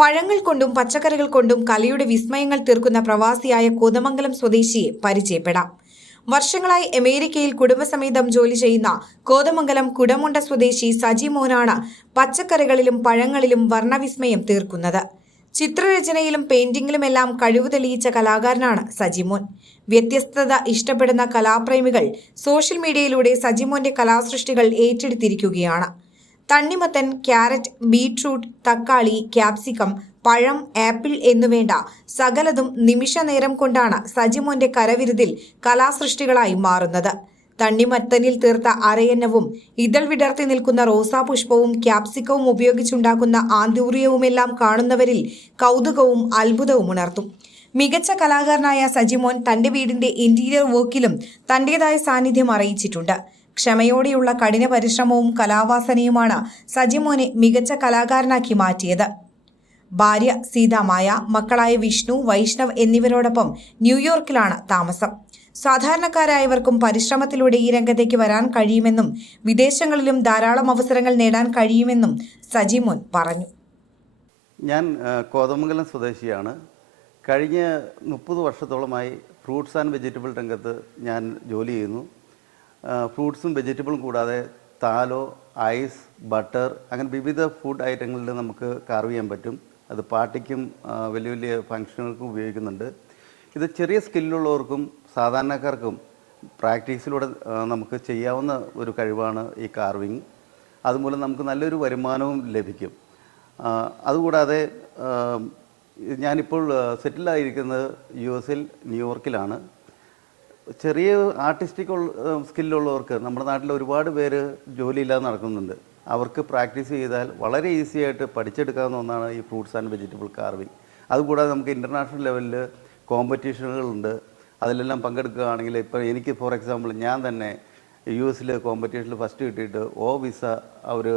പഴങ്ങൾ കൊണ്ടും പച്ചക്കറികൾ കൊണ്ടും കലയുടെ വിസ്മയങ്ങൾ തീർക്കുന്ന പ്രവാസിയായ കോതമംഗലം സ്വദേശിയെ പരിചയപ്പെടാം. വർഷങ്ങളായി അമേരിക്കയിൽ കുടുംബസമേതം ജോലി ചെയ്യുന്ന കോതമംഗലം കുടമുണ്ട സ്വദേശി സജി മോനാണ് പച്ചക്കറികളിലും പഴങ്ങളിലും വർണ്ണവിസ്മയം തീർക്കുന്നത്. ചിത്രരചനയിലും പെയിന്റിംഗിലുമെല്ലാം കഴിവ് തെളിയിച്ച കലാകാരനാണ് സജിമോൻ. വ്യത്യസ്തത ഇഷ്ടപ്പെടുന്ന കലാപ്രേമികൾ സോഷ്യൽ മീഡിയയിലൂടെ സജിമോന്റെ കലാസൃഷ്ടികൾ ഏറ്റെടുത്തിരിക്കുകയാണ്. തണ്ണിമത്തൻ, ക്യാരറ്റ്, ബീട്രൂട്ട്, തക്കാളി, ക്യാപ്സിക്കം, പഴം, ആപ്പിൾ എന്നുവേണ്ട സകലതും നിമിഷ നേരം കൊണ്ടാണ് സജിമോന്റെ കരവിരുതിൽ കലാസൃഷ്ടികളായി മാറുന്നത്. തണ്ണിമത്തനിൽ തീർത്ത അരയന്നവും ഇതൾ വിടർത്തി നിൽക്കുന്ന റോസാപുഷ്പവും ക്യാപ്സിക്കവും ഉപയോഗിച്ചുണ്ടാക്കുന്ന ആന്തൂര്യവുമെല്ലാം കാണുന്നവരിൽ കൗതുകവും അത്ഭുതവും ഉണർത്തും. മികച്ച കലാകാരനായ സജിമോൻ തന്റെ വീടിന്റെ ഇന്റീരിയർ വർക്കിലും തന്റേതായ സാന്നിധ്യം അറിയിച്ചിട്ടുണ്ട്. ക്ഷമയോടെയുള്ള കഠിന പരിശ്രമവും കലാവാസനയുമാണ് സജിമോനെ മികച്ച കലാകാരനാക്കി മാറ്റിയത്. ഭാര്യ സീതാമായ, മക്കളായ വിഷ്ണു, വൈഷ്ണവ് എന്നിവരോടൊപ്പം ന്യൂയോർക്കിലാണ് താമസം. സാധാരണക്കാരായവർക്കും പരിശ്രമത്തിലൂടെ ഈ രംഗത്തേക്ക് വരാൻ കഴിയുമെന്നും വിദേശങ്ങളിലും ധാരാളം അവസരങ്ങൾ നേടാൻ കഴിയുമെന്നും സജിമോൻ പറഞ്ഞു. ഞാൻ കോതമംഗലം സ്വദേശിയാണ്. കഴിഞ്ഞ 30 വർഷത്തോളമായി ഫ്രൂട്ട്സ് ആൻഡ് വെജിറ്റബിൾ രംഗത്ത് ഞാൻ ജോലി ചെയ്യുന്നു. ഫ്രൂട്ട്സും വെജിറ്റബിളും കൂടാതെ താലോ, ഐസ്, ബട്ടർ അങ്ങനെ വിവിധ ഫുഡ് ഐറ്റങ്ങളിൽ നമുക്ക് കാർവ് ചെയ്യാൻ പറ്റും. അത് പാർട്ടിക്കും വലിയ വലിയ ഫങ്ഷനുകൾക്കും ഉപയോഗിക്കുന്നുണ്ട്. ഇത് ചെറിയ സ്കില്ലുള്ളവർക്കും സാധാരണക്കാർക്കും പ്രാക്ടീസിലൂടെ നമുക്ക് ചെയ്യാവുന്ന ഒരു കഴിവാണ് ഈ കാർവിങ്. അതുമൂലം നമുക്ക് നല്ലൊരു വരുമാനവും ലഭിക്കും. അതുകൂടാതെ ഞാനിപ്പോൾ സെറ്റിലായിരിക്കുന്നത് US-ൽ ന്യൂയോർക്കിലാണ്. ചെറിയ ആർട്ടിസ്റ്റിക് സ്കില്ലുള്ളവർക്ക് നമ്മുടെ നാട്ടിൽ ഒരുപാട് പേര് ജോലിയില്ലാതെ നടക്കുന്നുണ്ട്. അവർക്ക് പ്രാക്ടീസ് ചെയ്താൽ വളരെ ഈസി ആയിട്ട് പഠിച്ചെടുക്കാവുന്ന ഒന്നാണ് ഈ ഫ്രൂട്ട്സ് ആൻഡ് വെജിറ്റബിൾ കാർവിങ്. അതുകൂടാതെ നമുക്ക് ഇൻ്റർനാഷണൽ ലെവലിൽ കോമ്പറ്റീഷനുകളുണ്ട്. അതിലെല്ലാം പങ്കെടുക്കുകയാണെങ്കിൽ ഇപ്പോൾ എനിക്ക് ഫോർ എക്സാമ്പിൾ ഞാൻ തന്നെ US-ൽ കോമ്പറ്റീഷനിൽ ഫസ്റ്റ് കിട്ടിയിട്ട് വിസ അവർ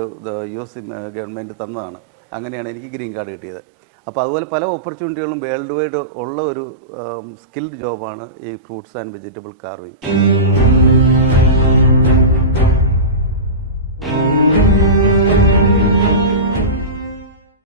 US ഗവൺമെൻറ് തന്നതാണ്. അങ്ങനെയാണ് എനിക്ക് ഗ്രീൻ കാർഡ് കിട്ടിയത്. അപ്പോൾ അതുപോലെ പല ഓപ്പർച്യൂണിറ്റികളും വേൾഡ് വൈഡ് ഉള്ള ഒരു സ്കിൽഡ് ജോബാണ് ഈ ഫ്രൂട്ട്സ് ആൻഡ് വെജിറ്റബിൾ കാർവിങ്.